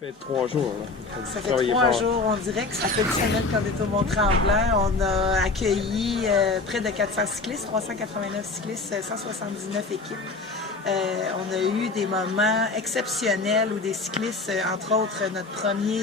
fait 3 jours. Là. Ça fait 3 jours, on dirait que ça fait une semaine qu'on est au Mont-Tremblant. On a accueilli près de 400 cyclistes, 389 cyclistes, 179 équipes. On a eu des moments exceptionnels où des cyclistes, entre autres notre premier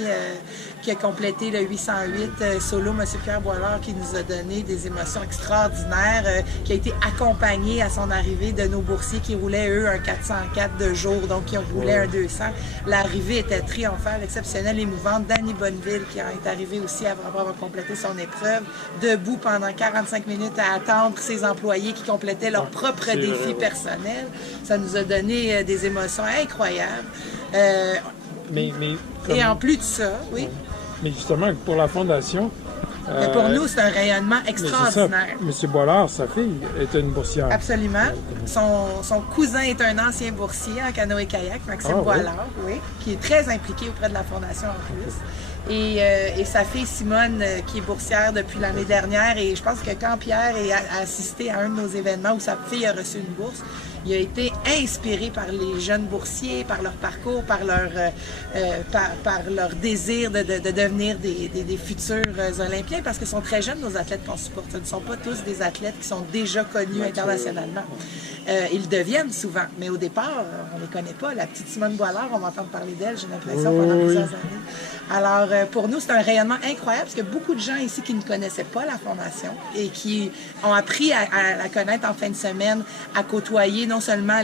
qui a complété le 808 solo, M. Pierre Boilard, qui nous a donné des émotions extraordinaires, qui a été accompagné à son arrivée de nos boursiers qui roulaient, eux, un 404 de jour, donc qui ont roulé un 200. L'arrivée était triomphale, exceptionnelle, émouvante. Danny Bonneville, qui est arrivé aussi après avoir complété son épreuve, debout pendant 45 minutes à attendre ses employés qui complétaient leur propre défi personnel. Ça nous a donné des émotions incroyables. Et en plus de ça, oui. Mais justement, pour la Fondation... Mais pour nous, c'est un rayonnement extraordinaire. M. Boilard, sa fille, était une boursière. Absolument. Son cousin est un ancien boursier en canoë-kayak, Maxime Boilard, oui, qui est très impliqué auprès de la Fondation en plus. Et sa fille Simone, qui est boursière depuis l'année dernière. Et je pense que quand Pierre a assisté à un de nos événements où sa fille a reçu une bourse, il a été inspiré par les jeunes boursiers, par leur parcours, par leur désir de devenir des futurs Olympiens, parce que sont très jeunes, nos athlètes qu'on supporte. Ce ne sont pas tous des athlètes qui sont déjà connus internationalement. Ils deviennent souvent, mais au départ, on ne les connaît pas. La petite Simone Boilard, on va entendre parler d'elle, j'ai l'impression, pendant plusieurs années. Alors, pour nous, c'est un rayonnement incroyable, parce qu'il y a beaucoup de gens ici qui ne connaissaient pas la Fondation et qui ont appris à la connaître en fin de semaine, à côtoyer non seulement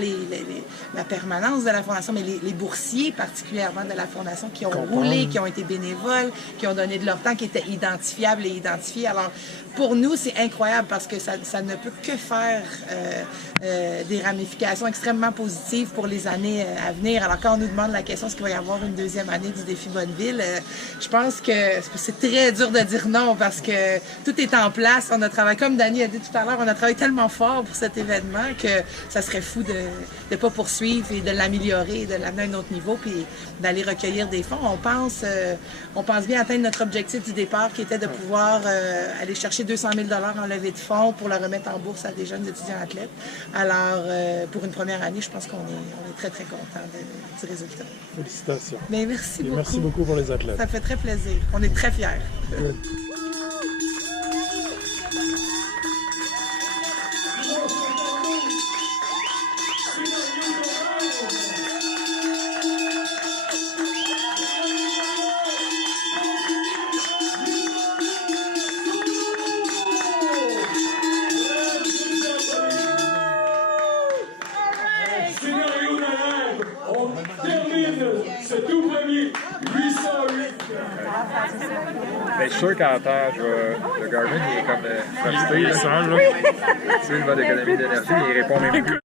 la permanence de la Fondation, mais les boursiers particulièrement de la Fondation qui ont roulé, qui ont été bénévoles, qui ont donné de leur temps, qui étaient identifiables et identifiés. Alors, pour nous, c'est incroyable parce que ça ne peut que faire des ramifications extrêmement positives pour les années à venir. Alors, quand on nous demande la question, est-ce qu'il va y avoir une deuxième année du défi Bonneville, je pense que c'est très dur de dire non parce que tout est en place. On a travaillé, comme Danny a dit tout à l'heure, on a travaillé tellement fort pour cet événement que ça serait fou de ne pas poursuivre et de l'améliorer, de l'amener à un autre niveau, puis d'aller recueillir des fonds. On pense bien atteindre notre objectif du départ qui était de pouvoir aller chercher 200 000 $ en levée de fonds pour le remettre en bourse à des jeunes étudiants athlètes. Alors, pour une première année, je pense qu'on est très, très contents du résultat. Félicitations. Mais merci beaucoup. Merci beaucoup pour les athlètes. Ça fait très plaisir. On est très fiers. Oui. Ce tout premier 808. Ben, je suis sûr qu'à terre, le Garmin, il est comme frustré, là. Tu sais, le mode économie d'énergie, il répond même plus.